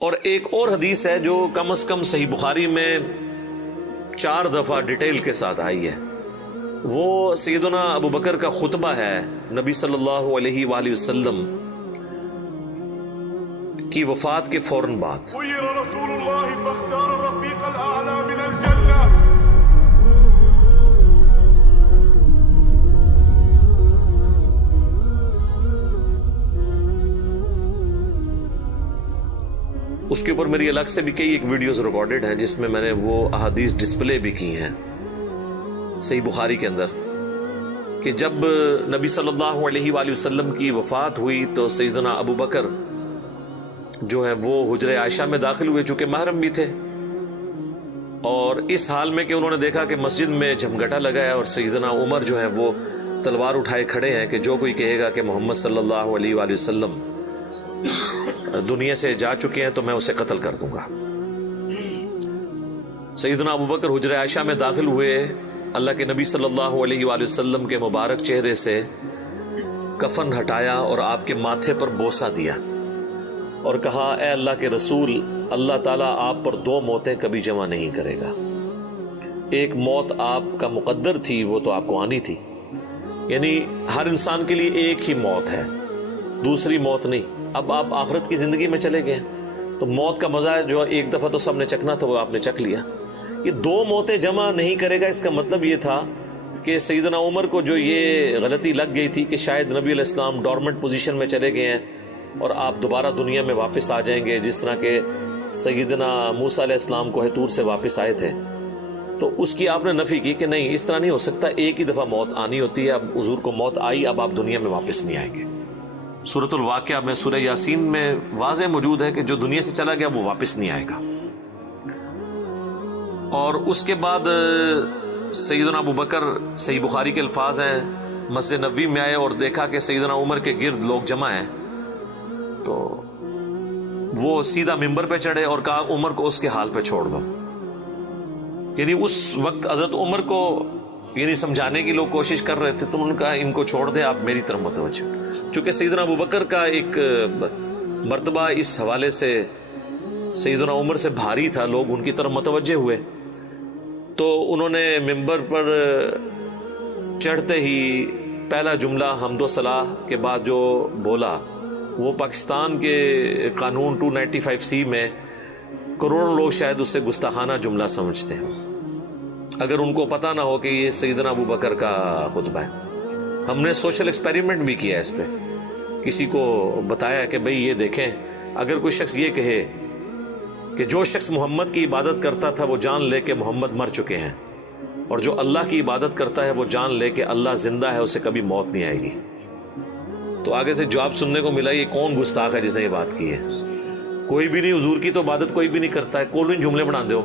اور ایک اور حدیث ہے جو کم از کم صحیح بخاری میں 4 دفعہ ڈیٹیل کے ساتھ آئی ہے، وہ سیدنا ابو بکر کا خطبہ ہے نبی صلی اللہ علیہ وآلہ وسلم کی وفات کے فوراً بعد۔ خیر رسول اللہ فاختار الرفیق الاعلی من الجنہ۔ اس کے اوپر میری الگ سے بھی کئی ایک ویڈیوز ریکارڈڈ ہیں جس میں نے وہ احادیث ڈسپلے بھی کی ہیں صحیح بخاری کے اندر، کہ جب نبی صلی اللہ علیہ وآلہ وسلم کی وفات ہوئی تو سیدنا ابو بکر جو ہے وہ حجرہ عائشہ میں داخل ہوئے، چونکہ محرم بھی تھے، اور اس حال میں کہ انہوں نے دیکھا کہ مسجد میں جھمگٹا لگا ہے اور سیدنا عمر جو ہے وہ تلوار اٹھائے کھڑے ہیں کہ جو کوئی کہے گا کہ محمد صلی اللہ علیہ وآلہ وسلم دنیا سے جا چکے ہیں تو میں اسے قتل کر دوں گا۔ سیدنا ابو بکر حجرہ عائشہ میں داخل ہوئے، اللہ کے نبی صلی اللہ علیہ وآلہ وسلم کے مبارک چہرے سے کفن ہٹایا اور آپ کے ماتھے پر بوسہ دیا اور کہا، اے اللہ کے رسول، اللہ تعالیٰ آپ پر 2 موتیں کبھی جمع نہیں کرے گا، ایک موت آپ کا مقدر تھی وہ تو آپ کو آنی تھی، یعنی ہر انسان کے لیے ایک ہی موت ہے، دوسری موت نہیں۔ اب آپ آخرت کی زندگی میں چلے گئے تو موت کا مزہ جو ایک دفعہ تو سب نے چکھنا تھا وہ آپ نے چکھ لیا، یہ 2 موتیں جمع نہیں کرے گا، اس کا مطلب یہ تھا کہ سیدنا عمر کو جو یہ غلطی لگ گئی تھی کہ شاید نبی علیہ السلام ڈورمنٹ پوزیشن میں چلے گئے ہیں اور آپ دوبارہ دنیا میں واپس آ جائیں گے، جس طرح کہ سیدنا موسیٰ علیہ السلام کوہ طور سے واپس آئے تھے، تو اس کی آپ نے نفی کی کہ نہیں، اس طرح نہیں ہو سکتا، ایک ہی دفعہ موت آنی ہوتی ہے، اب حضور کو موت آئی، اب آپ دنیا میں واپس نہیں آئیں گے۔ سورۃ الواقعہ میں سورہ یاسین میں واضح موجود ہے کہ جو دنیا سے چلا گیا وہ واپس نہیں آئے گا۔ اور اس کے بعد سیدنا ابو بکر، صحیح بخاری کے الفاظ ہیں، مسجد نبوی میں آئے اور دیکھا کہ سیدنا عمر کے گرد لوگ جمع ہیں، تو وہ سیدھا ممبر پہ چڑھے اور کہا عمر کو اس کے حال پہ چھوڑ دو، یعنی اس وقت حضرت عمر کو یعنی سمجھانے کی لوگ کوشش کر رہے تھے، تو انہوں نے کہا ان کو چھوڑ دے، آپ میری طرف متوجہ۔ چونکہ سیدنا ابو بکر کا ایک مرتبہ اس حوالے سے سیدنا عمر سے بھاری تھا، لوگ ان کی طرف متوجہ ہوئے، تو انہوں نے ممبر پر چڑھتے ہی پہلا جملہ حمد و ثناء کے بعد جو بولا وہ پاکستان کے قانون 295C میں کروڑوں لوگ شاید اسے گستاخانہ جملہ سمجھتے ہیں، اگر ان کو پتہ نہ ہو کہ یہ سیدنا ابو بکر کا خطبہ ہے۔ ہم نے سوشل ایکسپیریمنٹ بھی کیا اس پہ، کسی کو بتایا کہ بھئی یہ دیکھیں، اگر کوئی شخص یہ کہے کہ جو شخص محمد کی عبادت کرتا تھا وہ جان لے کہ محمد مر چکے ہیں، اور جو اللہ کی عبادت کرتا ہے وہ جان لے کہ اللہ زندہ ہے، اسے کبھی موت نہیں آئے گی، تو آگے سے جواب سننے کو ملا، یہ کون گستاخ ہے جس نے یہ بات کی ہے؟ کوئی بھی نہیں، حضور کی تو عبادت کوئی بھی نہیں کرتا ہے، کون ان جملے بنا دو؟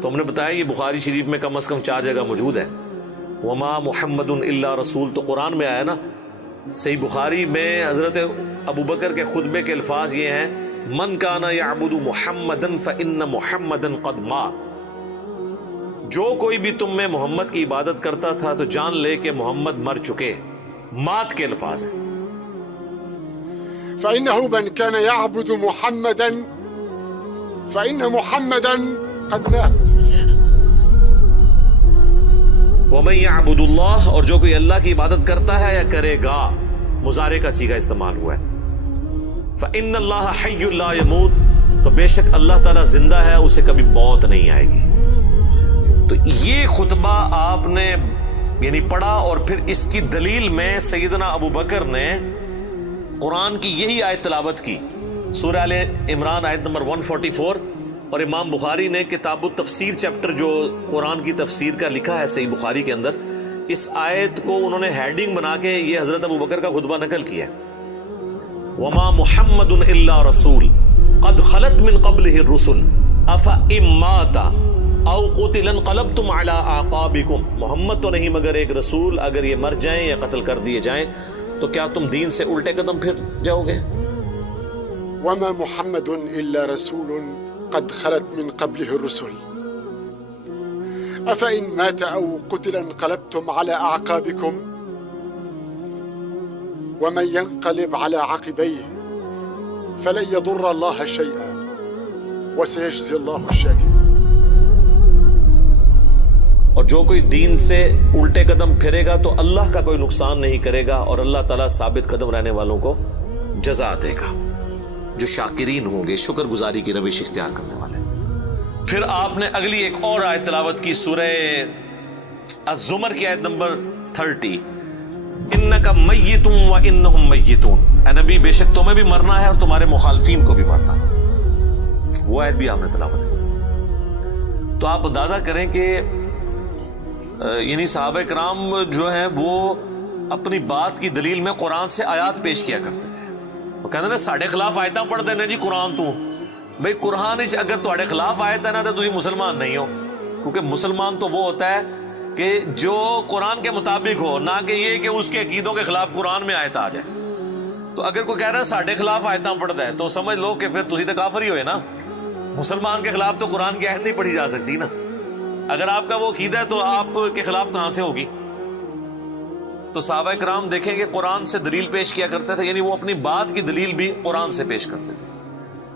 تو ہم نے بتایا یہ بخاری شریف میں کم از کم 4 جگہ موجود ہے، وما محمد الا رسول، تو قرآن میں آیا نا۔ صحیح بخاری میں حضرت ابو بکر کے خطبے کے الفاظ یہ ہیں، من کان یعبد محمدا فان محمدا قد مات، جو کوئی بھی تم میں محمد کی عبادت کرتا تھا تو جان لے کہ محمد مر چکے، مات کے الفاظ ہیں۔ فإنه من كان يعبد محمدا فإن محمدا قد مات۔ وَمَن يَعْبُدُ اللَّهَ، اور جو کوئی اللہ کی عبادت کرتا ہے یا کرے گا، مضارع کا صیغہ استعمال ہوا ہے، فَإِنَّ اللَّهَ حَيٌّ لَا يَمُوتُ، تو بے شک اللہ تعالیٰ زندہ ہے، اسے کبھی موت نہیں آئے گی۔ تو یہ خطبہ آپ نے یعنی پڑھا، اور پھر اس کی دلیل میں سیدنا ابو بکر نے قرآن کی یہی آیت تلاوت کی، سورہ آل عمران آیت نمبر 144، اور امام بخاری نے کتاب التفسیر چیپٹر جو قرآن کی تفسیر کا لکھا ہے صحیح بخاری کے اندر، اس آیت کو انہوں نے ہیڈنگ بنا کے یہ حضرت ابو بکر کا خطبہ نقل کیا ہے، وما محمد الا رسول قد خلت من قبلہ الرسل افئن مات او قتل انقلبتم علی اعقابکم، محمد تو نہیں مگر ایک رسول، اگر یہ مر جائیں یا قتل کر دیے جائیں تو کیا تم دین سے الٹے قدم پھر جاؤ گے؟ وما محمد الا رسول قد خلت من قبله الرسل افإن مات او قتل انقلبتم على اعقابكم ومن ينقلب على عقبيه فلن يضر الله شيئا وسيجزي الله الشاكرين. اور جو کوئی دین سے الٹے قدم پھرے گا تو اللہ کا کوئی نقصان نہیں کرے گا اور اللہ تعالیٰ ثابت قدم رہنے والوں کو جزا دے گا، جو شاکرین ہوں گے، شکر گزاری کی روش اختیار کرنے والے۔ پھر آپ نے اگلی ایک اور آیت تلاوت کی، سورہ الزمر کی آیت نمبر 30، انک میت وانہم میتون، اے نبی بے شک تمہیں بھی مرنا ہے اور تمہارے مخالفین کو بھی مرنا ہے۔ وہ آیت بھی آپ نے تلاوت کی۔ تو آپ اندازہ کریں کہ یعنی صحابہ کرام جو ہیں وہ اپنی بات کی دلیل میں قرآن سے آیات پیش کیا کرتے تھے۔ وہ کہتے ہیں ساڑھے خلاف آیتاں پڑھ دینا جی قرآن تو بھئی قرآن اگر تھوڑے خلاف آیت ہے نا تو تسی مسلمان نہیں ہو، کیونکہ مسلمان تو وہ ہوتا ہے کہ جو قرآن کے مطابق ہو، نہ کہ یہ کہ اس کے عقیدوں کے خلاف قرآن میں آیت آ جائے۔ تو اگر کوئی کہہ رہا ہے ساڑھے خلاف آیتاں پڑھ دے تو سمجھ لو کہ پھر تسی تو کافر ہی ہوئے نا، مسلمان کے خلاف تو قرآن کی آیت نہیں پڑھی جا سکتی نا۔ اگر آپ کا وہ عقیدہ ہے تو آپ کے خلاف کہاں سے ہوگی؟ تو صحابہ کرام دیکھیں کہ قرآن سے دلیل پیش کیا کرتے تھے، یعنی وہ اپنی بات کی دلیل بھی قرآن سے پیش کرتے تھے۔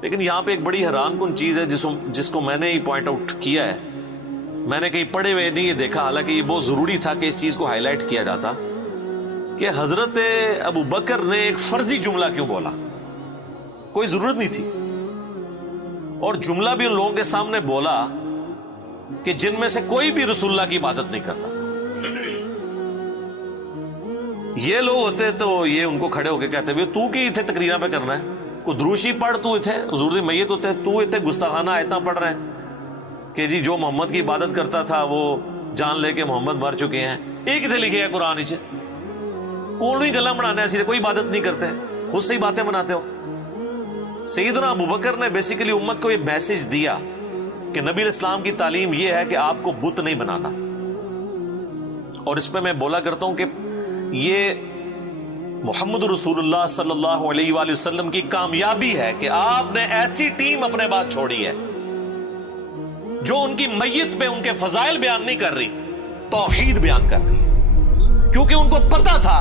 لیکن یہاں پہ ایک بڑی حیران کن چیز ہے جس کو میں نے ہی پوائنٹ آؤٹ کیا ہے، میں نے کہیں پڑھے ہوئے نہیں یہ دیکھا، حالانکہ یہ بہت ضروری تھا کہ اس چیز کو ہائی لائٹ کیا جاتا، کہ حضرت ابو بکر نے ایک فرضی جملہ کیوں بولا؟ کوئی ضرورت نہیں تھی، اور جملہ بھی ان لوگوں کے سامنے بولا کہ جن میں سے کوئی بھی رسول اللہ کی عبادت نہیں کرتا تھا۔ یہ لوگ ہوتے تو یہ ان کو کھڑے ہو کے کہتے بھی تو کی اتنے تقریرہ پہ کرنا ہے، کوئی دروشی پڑھ تو اتنے حضور دی میت ہوتے تو اتنے گستاخانہ آیتاں پڑھ رہے ہیں کہ جی جو محمد کی عبادت کرتا تھا وہ جان لے کے محمد مر چکے ہیں۔ ایک اتنے لکھے ہے قرآن ہی کون ہی گلا بنانا ہے، سیدھے کوئی عبادت نہیں کرتے، خود سے ہی باتیں بناتے ہو۔ سیدنا ابو بکر نے بیسیکلی امت کو یہ میسج دیا کہ نبی الاسلام کی تعلیم یہ ہے کہ آپ کو بت نہیں بنانا، اور اس پہ میں بولا کرتا ہوں کہ یہ محمد رسول اللہ صلی اللہ علیہ وآلہ وسلم کی کامیابی ہے کہ آپ نے ایسی ٹیم اپنے بعد چھوڑی ہے جو ان کی میت پہ ان کے فضائل بیان نہیں کر رہی، توحید بیان کر رہی ہے، کیونکہ ان کو پتا تھا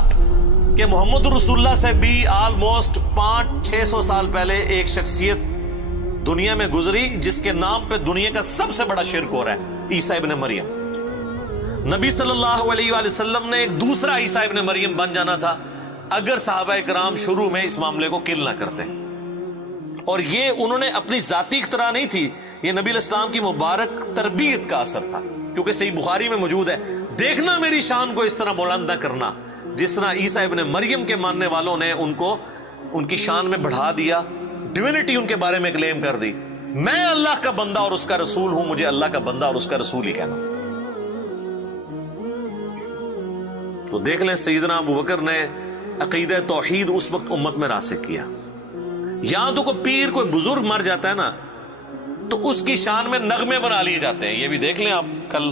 کہ محمد رسول اللہ سے بھی آلموسٹ 500-600 سال پہلے ایک شخصیت دنیا میں گزری جس کے نام پہ دنیا کا سب سے بڑا شرک ہو رہا ہے، عیسیٰ ابن مریم۔ نبی صلی اللہ علیہ وآلہ وسلم نے ایک دوسرا عیسیٰ ابن مریم بن جانا تھا اگر صحابہ کرام شروع میں اس معاملے کو کل نہ کرتے، اور یہ انہوں نے اپنی ذاتی اختراع نہیں تھی، یہ نبی الاسلام کی مبارک تربیت کا اثر تھا، کیونکہ صحیح بخاری میں موجود ہے، دیکھنا میری شان کو اس طرح بلند نہ کرنا جس طرح عیسیٰ ابن مریم کے ماننے والوں نے ان کو ان کی شان میں بڑھا دیا، ڈیوینٹی ان کے بارے میں کلیم کر دی۔ میں اللہ کا بندہ اور اس کا رسول ہوں، مجھے اللہ کا بندہ اور اس کا رسول ہی کہنا۔ تو دیکھ لیں سیدنا ابو بکر نے عقیدہ توحید اس وقت امت میں راسخ کیا۔ یہاں تو کوئی پیر کوئی بزرگ مر جاتا ہے نا تو اس کی شان میں نغمے بنا لیے جاتے ہیں۔ یہ بھی دیکھ لیں آپ، کل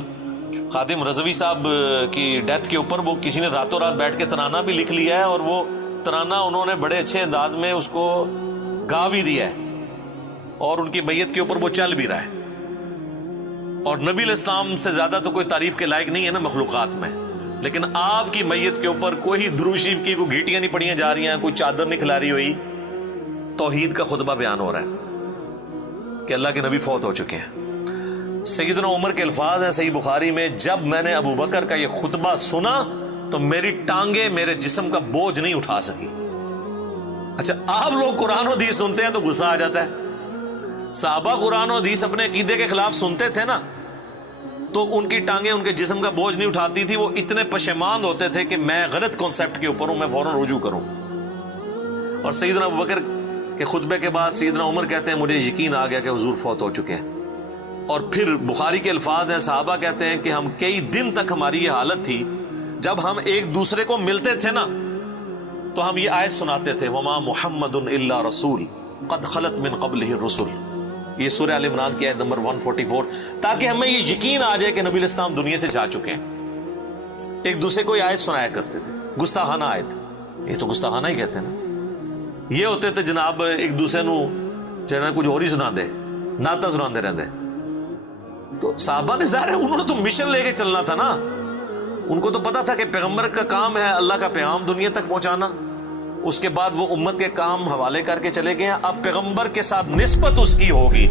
خادم رضوی صاحب کی ڈیتھ کے اوپر وہ کسی نے راتوں رات بیٹھ کے ترانہ بھی لکھ لیا ہے، اور وہ ترانہ انہوں نے بڑے اچھے انداز میں اس کو گا بھی دیا ہے، اور ان کی میت کے اوپر وہ چل بھی رہا ہے۔ اور نبی علیہ السلام سے زیادہ تو کوئی تعریف کے لائق نہیں ہے نا مخلوقات میں، لیکن آپ کی میت کے اوپر کوئی درود شریف کی کوئی گھیٹیاں نہیں پڑیاں جا رہی ہیں، کوئی چادر نہیں کھلاری ہوئی، توحید کا خطبہ بیان ہو رہا ہے کہ اللہ کے نبی فوت ہو چکے ہیں۔ سیدنا عمر کے الفاظ ہیں صحیح بخاری میں، جب میں نے ابو بکر کا یہ خطبہ سنا تو میری ٹانگیں میرے جسم کا بوجھ نہیں اٹھا سکی۔ اچھا، آپ لوگ قرآن و حدیث سنتے ہیں تو غصہ آ جاتا ہے، صحابہ قرآن و حدیث اپنے عقیدے کے خلاف سنتے تھے نا تو ان کی ٹانگیں ان کے جسم کا بوجھ نہیں اٹھاتی تھی، وہ اتنے پشیمان ہوتے تھے کہ میں غلط کانسیپٹ کے اوپر ہوں، میں فوراً رجوع کروں۔ اور سیدنا ابو بکر کے خطبے کے بعد سیدنا عمر کہتے ہیں مجھے یقین آ گیا کہ حضور فوت ہو چکے ہیں۔ اور پھر بخاری کے الفاظ ہیں، صحابہ کہتے ہیں کہ ہم کئی دن تک ہماری یہ حالت تھی، جب ہم ایک دوسرے کو ملتے تھے نا تو ہم یہ آیت سناتے تھے، وما محمد الا رسول قد خلت من قبلہ الرسل، یہ سورہ آل عمران کی آیت نمبر 144، تاکہ ہمیں یہ یقین آ جائے کہ نبی علیہ السلام دنیا سے جا چکے ہیں۔ ایک دوسرے کو یہ آیت سنایا کرتے تھے، گستاخانہ آیت، یہ تو گستاخانہ ہی کہتے ہیں نا۔ یہ ہوتے تھے جناب ایک دوسرے نو جناب کچھ اور ہی سنا دے، نعتاں سنا دے رہندے۔ تو صحابہ نے ظاہر ہے انہوں نے تو مشن لے کے چلنا تھا نا، ان کو تو پتا تھا کہ پیغمبر کا کام ہے اللہ کا پیغام دنیا تک پہنچانا، اس کے بعد وہ امت کے کام حوالے کر کے چلے گئے ہیں۔ اب پیغمبر کے ساتھ نسبت اس کی ہوگی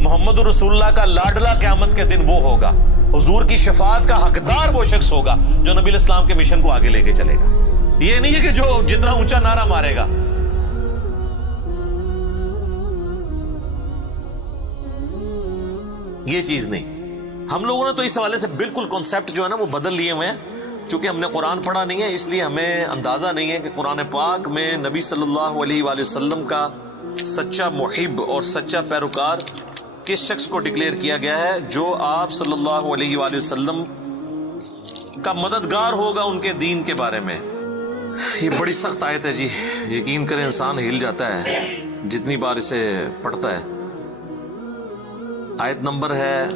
محمد رسول اللہ کا لاڈلا قیامت کے دن وہ ہوگا، حضور کی شفاعت کا حقدار وہ شخص ہوگا جو نبی الاسلام کے مشن کو آگے لے کے چلے گا۔ یہ نہیں ہے کہ جو جتنا اونچا نعرہ مارے گا۔ یہ چیز نہیں۔ ہم لوگوں نے تو اس حوالے سے بالکل کانسیپٹ جو ہے نا وہ بدل لیے ہوئے ہیں، چونکہ ہم نے قرآن پڑھا نہیں ہے، اس لیے ہمیں اندازہ نہیں ہے کہ قرآن پاک میں نبی صلی اللہ علیہ وآلہ وسلم کا سچا محب اور سچا پیروکار کس شخص کو ڈکلیئر کیا گیا ہے، جو آپ صلی اللہ علیہ وآلہ وسلم کا مددگار ہوگا ان کے دین کے بارے میں۔ یہ بڑی سخت آیت ہے جی، یقین کریں انسان ہل جاتا ہے جتنی بار اسے پڑھتا ہے۔ آیت نمبر ہے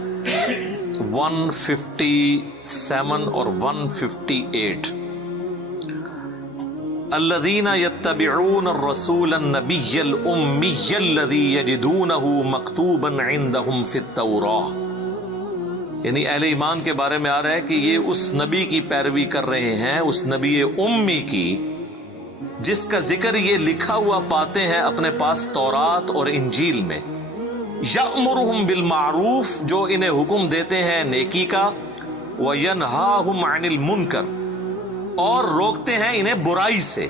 157 اور 158۔ الذین یتبعون الرسول النبی الامی الذی یجدونہ مکتوبا عندہم فی التوراۃ، یعنی اہل ایمان کے بارے میں آ رہا ہے کہ یہ اس نبی کی پیروی کر رہے ہیں، اس نبی امی کی جس کا ذکر یہ لکھا ہوا پاتے ہیں اپنے پاس تورات اور انجیل میں۔ یأمرہم بالمعروف، جو انہیں حکم دیتے ہیں نیکی کا، وینہاہم عن المنکر، اور روکتے ہیں انہیں برائی سے،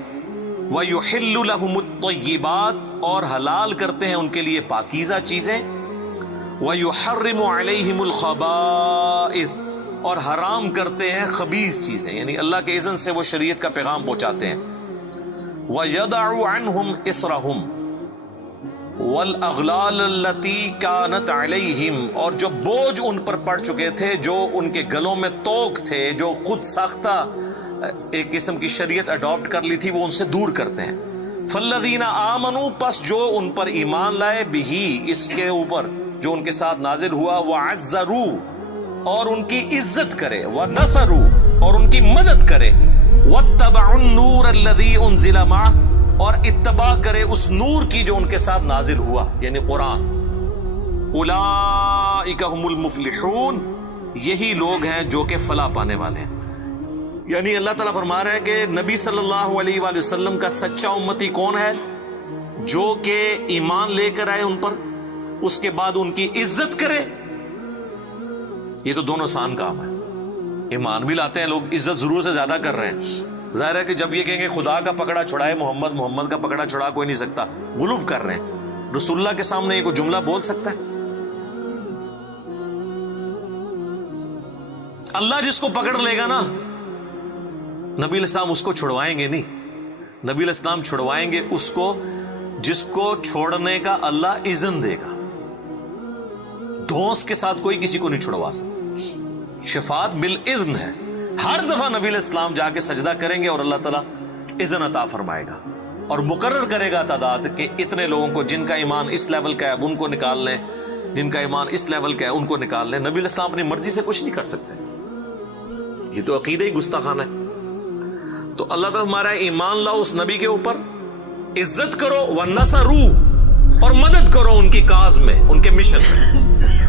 ویحل لہم الطیبات، اور حلال کرتے ہیں ان کے لیے پاکیزہ چیزیں، ویحرم علیہم الخبائث، اور حرام کرتے ہیں خبیث چیزیں، یعنی اللہ کے اذن سے وہ شریعت کا پیغام پہنچاتے ہیں۔ وَيَدَعُ عَنْهُمْ إِصْرَهُمْ وَالْأَغْلَالَ الَّتِي كَانَتْ عَلَيْهِمْ، اور جو بوجھ ان پر پڑ چکے تھے، جو ان کے گلوں میں توق تھے، جو خود ساختہ ایک قسم کی شریعت اڈاپٹ کر لی تھی، وہ ان سے دور کرتے ہیں۔ فَالَّذِينَ آمَنُوا، پس جو ان پر ایمان لائے، بِهِ، اس کے اوپر جو ان کے ساتھ نازل ہوا، وَعَزَّرُوا، اور ان کی عزت کرے، وَنَصَرُوا، اور ان کی مدد کرے، وَاتَّبَعُوا النُّورَ الَّذِي أُنزِلَ مَعَهُ، اور اتباع کرے اس نور کی جو ان کے ساتھ نازل ہوا، یعنی قرآن۔ اولئک هم المفلحون، یہی لوگ ہیں جو کہ فلاح پانے والے ہیں۔ یعنی اللہ تعالیٰ فرما رہا ہے کہ نبی صلی اللہ علیہ وآلہ وسلم کا سچا امتی کون ہے؟ جو کہ ایمان لے کر آئے ان پر، اس کے بعد ان کی عزت کرے۔ یہ تو دونوں آسان کام ہے۔ ایمان بھی لاتے ہیں لوگ، عزت ضرور سے زیادہ کر رہے ہیں۔ ظاہر ہے کہ جب یہ کہیں گے خدا کا پکڑا چھڑائے محمد، محمد کا پکڑا چھڑا کوئی نہیں سکتا، غلوف کر رہے ہیں۔ رسول اللہ کے سامنے یہ کوئی جملہ بول سکتا ہے؟ اللہ جس کو پکڑ لے گا نا، نبی الاسلام اس کو چھڑوائیں گے نہیں، نبی الاسلام چھڑوائیں گے اس کو جس کو چھوڑنے کا اللہ اذن دے گا۔ دھونس کے ساتھ کوئی کسی کو نہیں چھڑوا سکتا۔ شفاعت بالاذن ہے۔ ہر دفعہ نبی علیہ السلام جا کے سجدہ کریں گے اور اللہ تعالیٰ اذن عطا فرمائے گا اور مقرر کرے گا تعداد کہ اتنے لوگوں کو جن کا ایمان اس لیول کا ہے اب ان کو نکال لیں، جن کا ایمان اس لیول کا ہے ان کو نکال لیں۔ نبی علیہ السلام اپنی مرضی سے کچھ نہیں کر سکتے، یہ تو عقیدہ ہی گستاخانہ ہے۔ تو اللہ تعالیٰ ہمارا ایمان لاؤ اس نبی کے اوپر، عزت کرو، وَنَصَرُوا، اور مدد کرو ان کی کاز میں، ان کے مشن میں،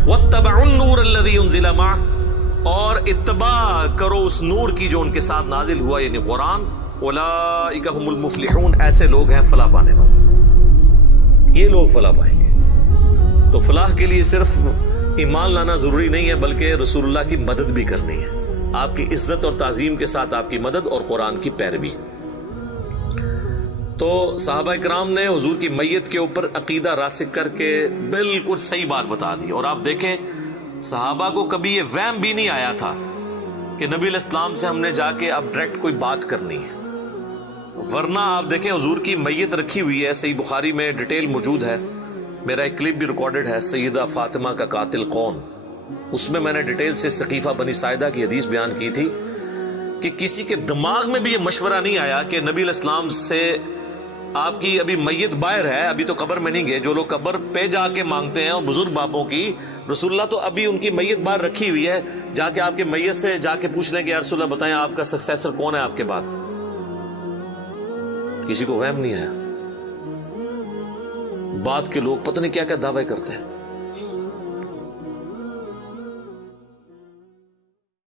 وَاتَّبَعُوا النُّورَ الَّذِي أُنزِلَ مَعَهُ، اور اتباع کرو اس نور کی جو ان کے ساتھ نازل ہوا، یعنی قرآن۔ اولئک هم المفلحون، ایسے لوگ ہیں فلاح پانے والے، یہ لوگ فلاح پائیں گے۔ تو فلاح کے لیے صرف ایمان لانا ضروری نہیں ہے، بلکہ رسول اللہ کی مدد بھی کرنی ہے، آپ کی عزت اور تعظیم کے ساتھ آپ کی مدد اور قرآن کی پیروی۔ تو صحابہ اکرام نے حضور کی میت کے اوپر عقیدہ راسخ کر کے بالکل صحیح بات بتا دی، اور آپ دیکھیں صحابہ کو کبھی یہ وہم بھی نہیں آیا تھا کہ نبی علیہ السلام سے ہم نے جا کے اب ڈائریکٹ کوئی بات کرنی ہے، ورنہ آپ دیکھیں حضور کی میت رکھی ہوئی ہے، صحیح بخاری میں ڈیٹیل موجود ہے، میرا ایک کلپ بھی ریکارڈڈ ہے، سیدہ فاطمہ کا قاتل کون، اس میں نے ڈیٹیل سے سقیفہ بنی ساعدہ کی حدیث بیان کی تھی کہ کسی کے دماغ میں بھی یہ مشورہ نہیں آیا کہ نبی علیہ السلام سے آپ کی ابھی میت باہر ہے، ابھی تو قبر میں نہیں گئے، جو لوگ قبر پہ جا کے مانگتے ہیں اور بزرگ باپوں کی، رسول اللہ تو ابھی ان کی میت باہر رکھی ہوئی ہے، جا کے آپ کے میت سے جا کے پوچھ لیں کہ یا رسول اللہ بتائیں آپ کا سکسیسر کون ہے آپ کے بعد۔ کسی کو وہم نہیں آیا۔ بعد کے لوگ پتہ نہیں کیا کیا دعوے کرتے ہیں۔